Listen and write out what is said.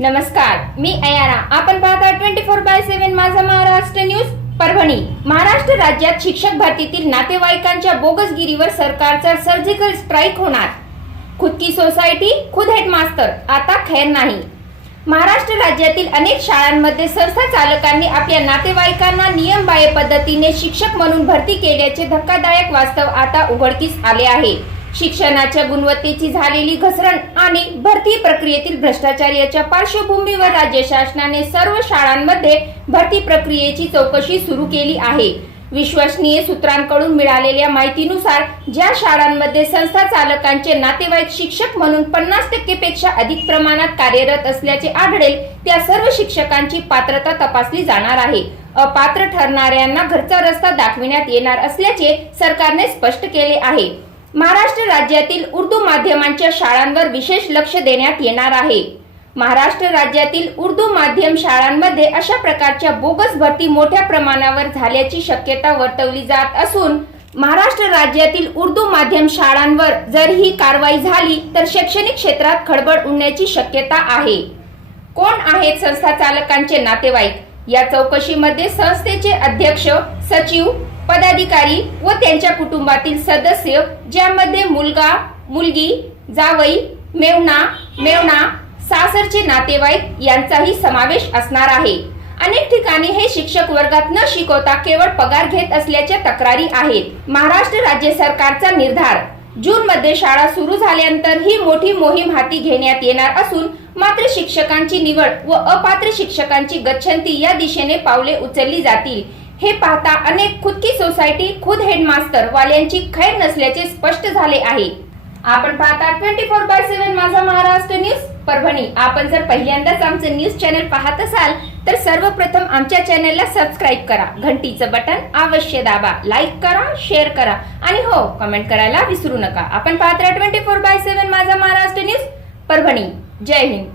नमस्कार मी अयारा. आपण पाहता ट्वेंटी फोर बाय सेव्हन माझा महाराष्ट्र न्यूज परभणी. महाराष्ट्र राज्यात शिक्षक भरतीतील नातेवाईकांच्या बोगसगिरीवर सरकारचा सर्जिकल स्ट्राईक होणार. खुद की सोसायटी खुद हेडमास्तर आता खैर नाही. महाराष्ट्र राज्यातील अनेक शाळांमध्ये संस्था चालकांनी आपल्या नातेवाईकांना नियमबाह्य पद्धतीने शिक्षक म्हणून भरती केल्याचे धक्कादायक वास्तव आता उघडकीस आले आहे. शिक्षणाच्या गुणवत्तेची झालेली घसरण आणि भरती प्रक्रियेतील भ्रष्टाचार याच्या पार्श्वभूमीवर राज्य शासनाने सर्व शाळांमध्ये भरती प्रक्रियेची चौकशी सुरू केली आहे. विश्वसनीय सूत्रांकडून मिळालेल्या माहितीनुसार ज्या शाळांमध्ये संस्था चालकांचे नातेवाईक शिक्षक म्हणून पन्नास टक्केपेक्षा अधिक प्रमाणात कार्यरत असल्याचे आढळेल त्या सर्व शिक्षकांची पात्रता तपासली जाणार आहे. अपात्र ठरणाऱ्यांना घरचा रस्ता दाखविण्यात येणार असल्याचे सरकारने स्पष्ट केले आहे. महाराष्ट्र राज्यातील उर्दू माध्यमांच्या शाळांवर विशेष लक्ष देण्यात येणार आहे. महाराष्ट्र राज्यातील उर्दू माध्यम शाळांमध्ये अशा प्रकारच्या बोगस भरती मोठ्या प्रमाणावर झाल्याची शक्यता वर्तवली जात असून महाराष्ट्र राज्यातील उर्दू माध्यम शाळांवर जर ही कारवाई झाली तर शैक्षणिक क्षेत्रात खळबळ उडण्याची शक्यता आहे. कोण आहेत संस्था चालकांचे नातेवाईक? या चौकशीमध्ये संस्थेचे अध्यक्ष सचिव पदाधिकारी व त्यांच्या कुटुंबातील सदस्य ज्यामध्ये मुलगा मुलगी जावई मेवणा मेवणा सासरचे नातेवाईक यांचाही समावेश असणार आहे. अनेक ठिकाणी हे शिक्षक वर्गात न शिकवता केवळ पगार घेत असल्याच्या तक्रारी आहेत. महाराष्ट्र राज्य सरकारचा निर्धार. जून मध्ये शाळा सुरू झाल्यानंतर ही मोठी मोहीम हाती घेण्यात येणार असून मात्र शिक्षकांची निवड व अपात्र शिक्षकांची गच्छंती या दिशेने पावले उचलली जातील. हे पाहता अनेक खुद की सोसायटी खुद हेडमास्टर वाल्यांची खैर नसल्याचे स्पष्ट झाले आहे. आपण पाहता ट्वेंटी फोर बाय सेव्हन माझा महाराष्ट्र न्यूज परभणी आपण जर पहिल्यांदाच आमचं न्यूज चॅनल पाहत असाल तर सर्वप्रथम आमच्या चॅनलला सबस्क्राईब करा. घंटीचं बटन अवश्य दाबा. लाईक करा शेअर करा. आणि हो कमेंट करायला विसरू नका. आपण पाहता ट्वेंटी फोर बाय सेव्हन माझा महाराष्ट्र न्यूज परभणी जय हिंद.